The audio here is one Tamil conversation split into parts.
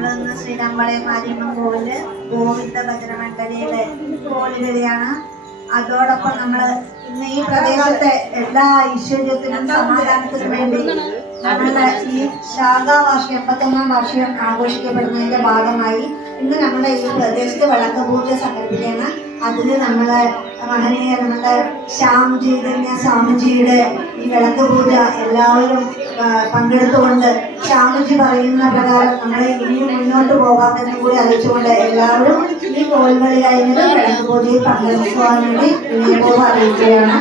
നമ്മളിന്ന് ശ്രീരാമളയം മാരിയമ്മൻ കോവില് ഗോവിന്ദ ഭജന മണ്ഡലിയുടെ കോവിലുകളിയാണ്. അതോടൊപ്പം നമ്മൾ ഇന്ന് ഈ പ്രദേശത്തെ എല്ലാ ഐശ്വര്യത്തിനും സമാധാനത്തിനും വേണ്ടി നമ്മുടെ ഈ ശാഖാവാർഷികം 81-ാം വാർഷികം ആഘോഷിക്കപ്പെടുന്നതിന്റെ ഭാഗമായി ഇന്ന് നമ്മുടെ ഈ പ്രദേശത്ത് വിളക്ക് പൂജ സംഘടിപ്പിക്കുകയാണ്. അതിൽ നമ്മളെ മഹനീയ നമ്മുടെ ശ്യാംജി സ്വാമിജിയുടെ ഈ വിളക്ക് പൂജ എല്ലാവരും പങ്കെടുത്തുകൊണ്ട് ശ്യാമജി പറയുന്ന പ്രകാരം നമ്മൾ ഇനിയും മുന്നോട്ട് പോകാമെന്ന് കൂടി അറിയിച്ചുകൊണ്ട് എല്ലാവരും ഈ കോവിലുകളിൽ കഴിഞ്ഞത് വിളക്ക് പൂജയിൽ പങ്കെടുക്കുവാൻ വേണ്ടി വിനയപൂർവ്വം അറിയിക്കുകയാണ്.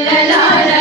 la la la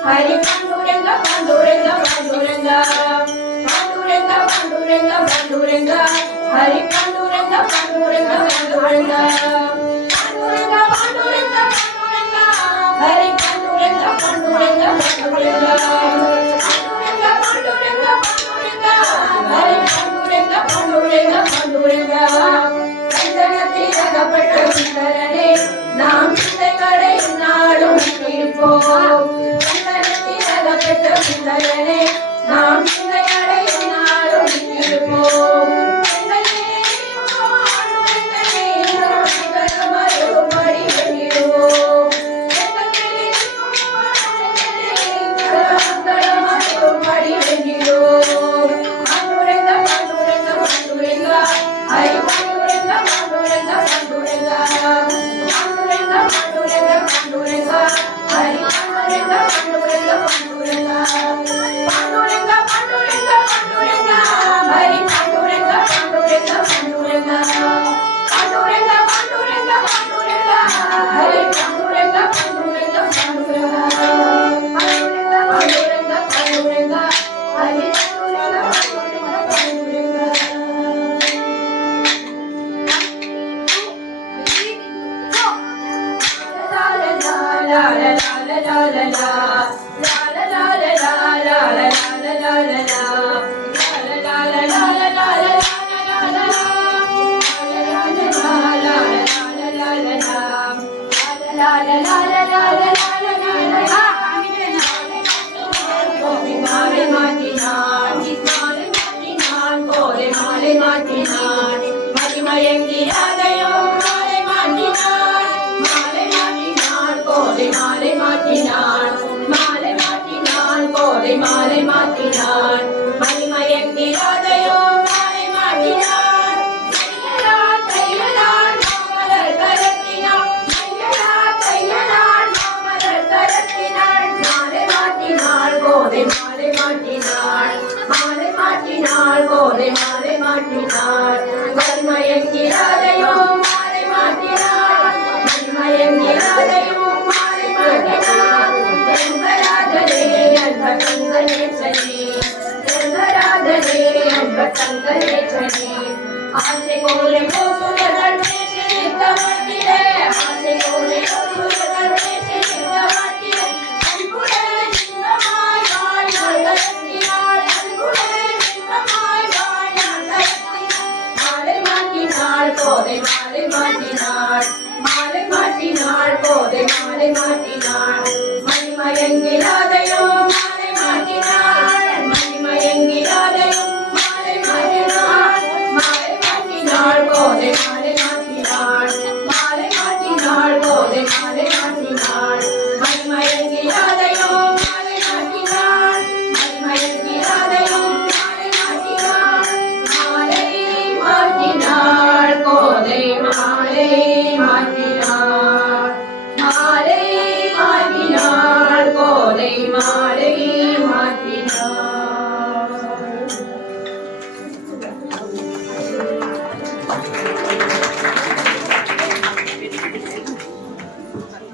Hari Panduranga, Panduranga, Panduranga, Panduranga, Panduranga, Panduranga, Hari Panduranga, Panduranga, Panduranga, Panduranga, Panduranga, Panduranga, Hari Panduranga, Panduranga, Panduranga, Panduranga, Panduranga, Panduranga, Hari Panduranga, Panduranga, Panduranga, கண்டனத்திலகப்பட்ட சுந்தரனே நாம் சிந்தைகளை நாடும் இருப்போம் கண்டனத்திலகப்பட்ட சுந்தரனே நாம் சிந்தைகளை நாடும் இருப்போம் மறுபடி வெளியிடுவோம் மறுபடி வெளியிடுவோம் Panduranga Panduranga Panduranga Hari Panduranga Panduranga Panduranga Panduranga Panduranga Panduranga Hari Panduranga Panduranga Panduranga Panduranga Panduranga Panduranga Hari Panduranga Panduranga Panduranga Panduranga Panduranga Panduranga Hari Panduranga Panduranga Panduranga Panduranga Panduranga Panduranga Hari Panduranga Panduranga Panduranga la la la la la la la